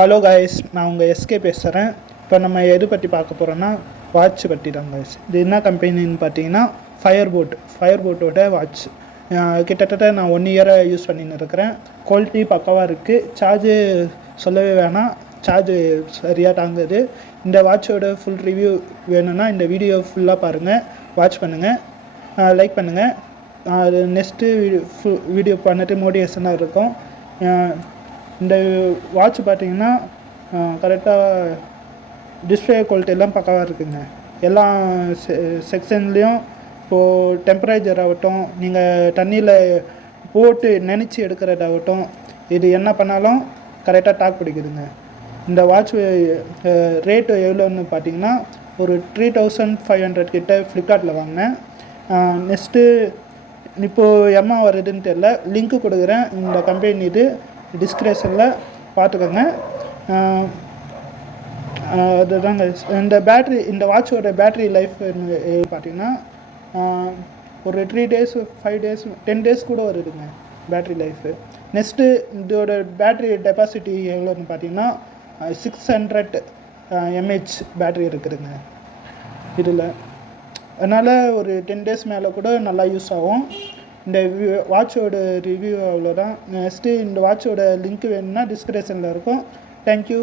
Hello guys, நான் உங்கள் SK பேசுகிறேன். இப்போ நம்ம எது பற்றி பார்க்க போகிறோன்னா வாட்ச் பற்றி தான் காய்ஸ். இது என்ன கம்பெனின்னு பார்த்தீங்கன்னா ஃபயர் போட்டோட வாட்ச். கிட்டத்தட்ட நான் 1 இயராக யூஸ் பண்ணின்னு இருக்கிறேன். குவாலிட்டி பக்காவாக இருக்குது. சார்ஜு சொல்லவே வேணாம், சார்ஜு சரியாக தாங்குது. இந்த வாட்சோட ஃபுல் ரிவ்யூ வேணும்னா இந்த வீடியோ ஃபுல்லாக பாருங்கள், வாட்ச் பண்ணுங்கள், லைக் பண்ணுங்கள். அது நெக்ஸ்ட்டு வீடியோ பண்ணிட்டு மோட்டிவேஷனாக இருக்கும். இந்த வாட்ச் பார்த்தீங்கன்னா கரெக்டாக டிஸ்பிளே குவாலிட்டி எல்லாம் பக்காவாக இருக்குங்க. எல்லா செக்ஷன்லேயும் இப்போது டெம்பரேச்சர் ஆகட்டும், நீங்கள் தண்ணியில் போட்டு நினச்சி எடுக்கிறதாகட்டும், இது என்ன பண்ணாலும் கரெக்டாக டாக் பிடிக்குதுங்க. இந்த வாட்ச் ரேட்டு எவ்வளோன்னு பார்த்தீங்கன்னா ஒரு 3500 கிட்ட ஃப்ளிப்கார்ட்டில் வாங்கினேன். நெக்ஸ்ட்டு இப்போது எம்மா வருதுன்னு தெரியல, லிங்க்கு கொடுக்குறேன். இந்த கம்பெனி இது டிஸ்கிரிப்ஷனில் பார்த்துக்கோங்க. அதுதாங்க. இந்த வாட்சோட பேட்ரி லைஃப் பார்த்தீங்கன்னா ஒரு 3 days 5 days 10 days கூட வருதுங்க பேட்ரி லைஃபு. நெக்ஸ்ட்டு இதோட பேட்ரி டெபாசிட்டி எவ்வளோன்னு பார்த்தீங்கன்னா 600 mAh பேட்ரி இருக்குதுங்க இதில். அதனால் ஒரு 10 days மேலே கூட நல்லா யூஸ் ஆகும். இந்த வாட்சோட ரிவ்யூ அவ்வளோதான். நெக்ஸ்ட்டு இந்த வாட்சோட லிங்க் வேணும்னா டிஸ்கிரிப்ஷனில் இருக்கும். தேங்க்யூ.